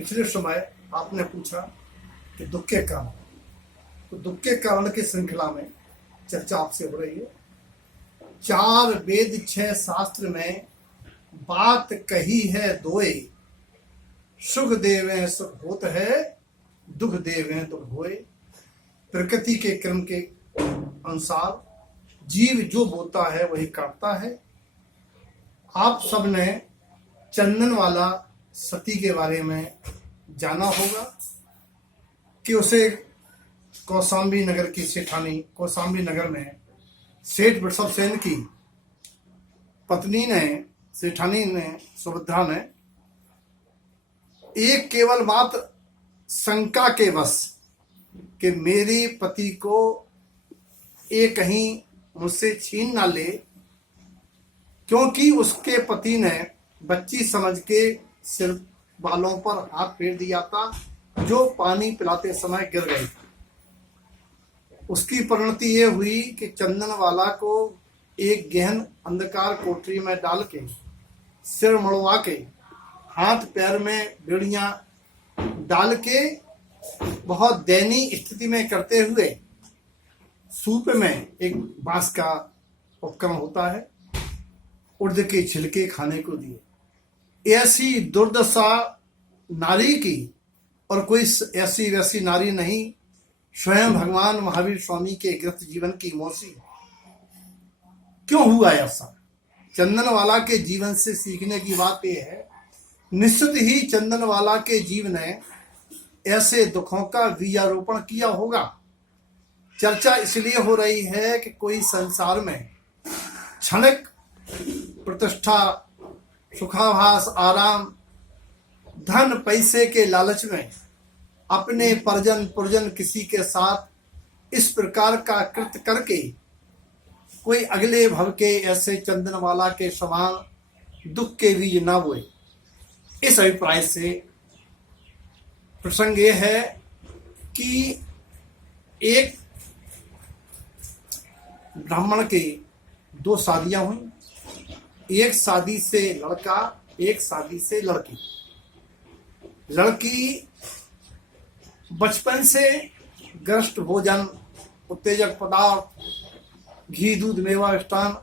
पिछले समय आपने पूछा कि दुख के कारण, तो दुख के कारण की श्रृंखला में चर्चा आपसे हो रही है। 4 वेद 6 शास्त्र में बात कही है दोए, सुख देवें सुख होत है, दुख देवें दुख होए। प्रकृति के क्रम के अनुसार जीव जो बोता है वही काटता है। आप सबने चंदन वाला सती के बारे में जाना होगा कि उसे कौशाम्बी नगर की सेठानी, कौशाम्बी नगर में सेठ वृषभ सेन की पत्नी ने, सेठानी ने, सुभद्रा ने एक केवल मात्र शंका के वश कि मेरी पति को ये कहीं मुझसे छीन ना ले, क्योंकि उसके पति ने बच्ची समझ के सिर बालों पर हाथ फेर दिया था जो पानी पिलाते समय गिर गई। उसकी परिणति ये हुई कि चंदन वाला को एक गहन अंधकार कोठरी में डाल के, सिर मड़वा के, हाथ पैर में बेड़ियां डाल के, बहुत दयनीय स्थिति में करते हुए सूप में एक बांस का उपकरण होता है, उड़द के छिलके खाने को दिए। ऐसी दुर्दशा नारी की, और कोई ऐसी वैसी नारी नहीं, स्वयं भगवान महावीर स्वामी के गृहस्थ जीवन की मौसी। क्यों हुआ ऐसा? चंदन वाला के जीवन से सीखने की बात यह है, निश्चित ही चंदन वाला के जीवन ने ऐसे दुखों का बीजारोपण किया होगा। चर्चा इसलिए हो रही है कि कोई संसार में क्षणिक प्रतिष्ठा, सुखाभास, आराम, धन पैसे के लालच में अपने परिजन पुरजन किसी के साथ इस प्रकार का कृत्य करके कोई अगले भव के ऐसे चंदन वाला के समान दुख के बीज न बोए। इस अभिप्राय से प्रसंग ये है कि एक ब्राह्मण के 2 शादियां हुई। एक शादी से लड़का, एक शादी से लड़की। लड़की बचपन से ग्रस्त भोजन, उत्तेजक पदार्थ, घी दूध मेवा मिष्टान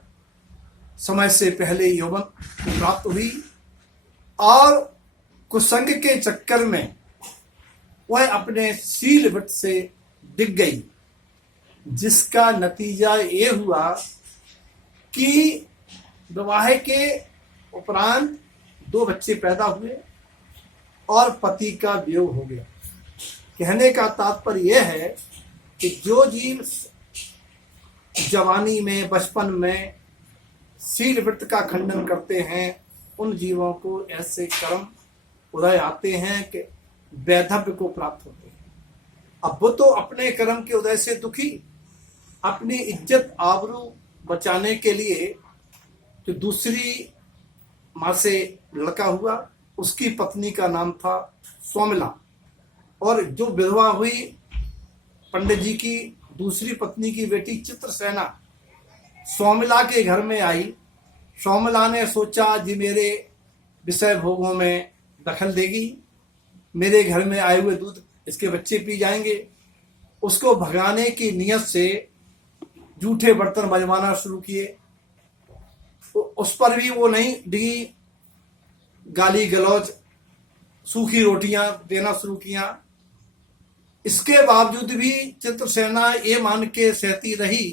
समय से पहले यौवन प्राप्त हुई और कुसंग के चक्कर में वह अपने शील वृत्त से डिग गई, जिसका नतीजा ये हुआ कि विवाह के उपरांत 2 बच्चे पैदा हुए और पति का वियोग हो गया। कहने का तात्पर्य यह है कि जो जीव जवानी में, बचपन में शील वृत्त का खंडन करते हैं, उन जीवों को ऐसे कर्म उदय आते हैं कि वैधव्य को प्राप्त होते हैं। अब वो तो अपने कर्म के उदय से दुखी, अपनी इज्जत आबरू बचाने के लिए तो दूसरी माँ से लड़का हुआ, उसकी पत्नी का नाम था सोमला, और जो विधवा हुई पंडित जी की दूसरी पत्नी की बेटी चित्रसेना सोमला के घर में आई। सोमला ने सोचा जी मेरे विषय भोगों में दखल देगी, मेरे घर में आए हुए दूध इसके बच्चे पी जाएंगे। उसको भगाने की नियत से जूठे बर्तन बजवाना शुरू किए। उस पर भी वो नहीं डिगी, गाली गलौज, सूखी रोटियां देना शुरू किया। इसके बावजूद भी चित्रसेना ये मान के सहती रही,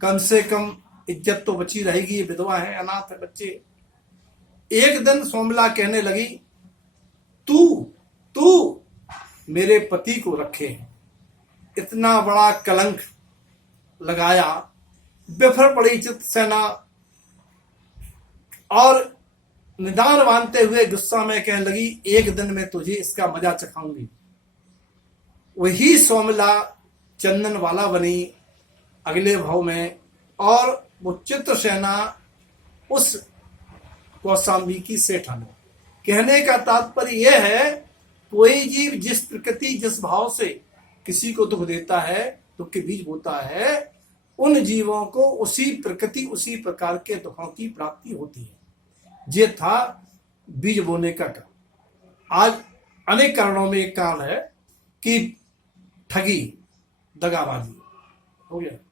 कम से कम इज्जत तो बची रहेगी, विधवा है, अनाथ है बच्चे। एक दिन सोमला कहने लगी, तू मेरे पति को रखे, इतना बड़ा कलंक लगाया। बिफर पड़ी चित्रसेना और निदान मानते हुए गुस्सा में कहने लगी, एक दिन में तुझे इसका मजा चखाऊंगी। वही सोमला चंदन वाला बनी अगले भाव में, और वो चित्रसेना उस कौशाम्बी की सेठानी। कहने का तात्पर्य यह है, कोई जीव जिस प्रकृति, जिस भाव से किसी को दुख देता है, दुख के बीज बोता है, उन जीवों को उसी प्रकृति, उसी प्रकार के दुखों की प्राप्ति होती है। ये था बीज बोने का काम। आज अनेक कारणों में एक कारण है कि ठगी, दगाबाजी। हो गया।